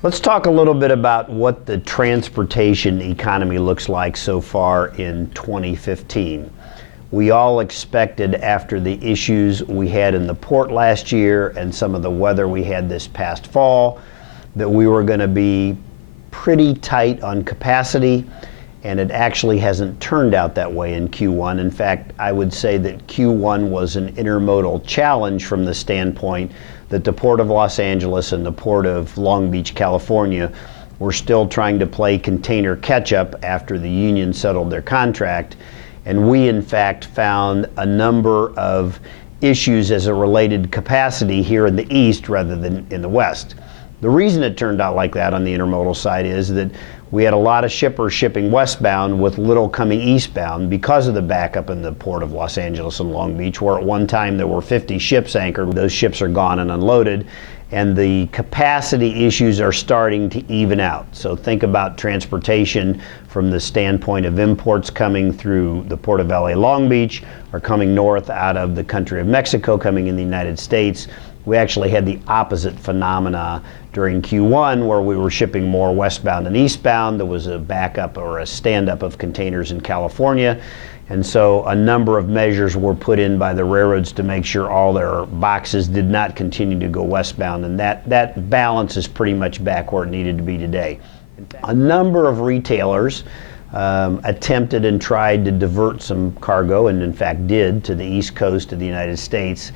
Let's talk a little bit about what the transportation economy looks like so far in 2015. We all expected, after the issues we had in the port last year and some of the weather we had this past fall, that we were going to be pretty tight on capacity, and it actually hasn't turned out that way in Q1. In fact, I would say that Q1 was an intermodal challenge from the standpoint that the Port of Los Angeles and the Port of Long Beach, California, were still trying to play container catch-up after the union settled their contract. And we, in fact, found a number of issues as it related to capacity here in the East rather than in the West. The reason it turned out like that on the intermodal side is that we had a lot of shippers shipping westbound with little coming eastbound because of the backup in the Port of Los Angeles and Long Beach, where at one time there were 50 ships anchored. Those ships are gone and unloaded, and the capacity issues are starting to even out. So think about transportation from the standpoint of imports coming through the Port of LA Long Beach or coming north out of the country of Mexico, coming in the United States. We actually had the opposite phenomena during Q1, where we were shipping more westbound than eastbound. There was a backup or a stand-up of containers in California. And so a number of measures were put in by the railroads to make sure all their boxes did not continue to go westbound. And that balance is pretty much back where it needed to be today. A number of retailers attempted and tried to divert some cargo, and in fact did, to the East Coast of the United States.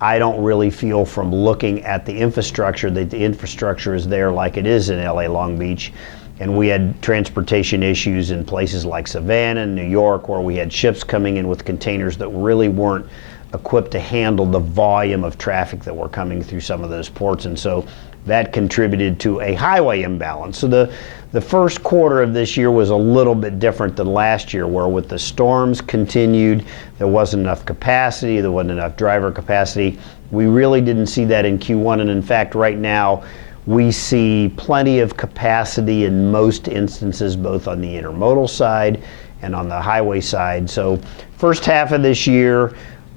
I don't really feel, from looking at the infrastructure, that the infrastructure is there like it is in LA Long Beach. And we had transportation issues in places like Savannah and New York, where we had ships coming in with containers that really weren't equipped to handle the volume of traffic that were coming through some of those ports. And so that contributed to a highway imbalance. So the first quarter of this year was a little bit different than last year, where with the storms continued, there wasn't enough capacity, there wasn't enough driver capacity. We really didn't see that in Q1, and in fact right now we see plenty of capacity in most instances, both on the intermodal side and on the highway side. So first half of this year,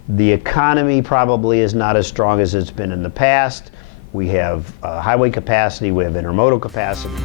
the economy probably is not as strong as it's been in the past. We have highway capacity, we have intermodal capacity.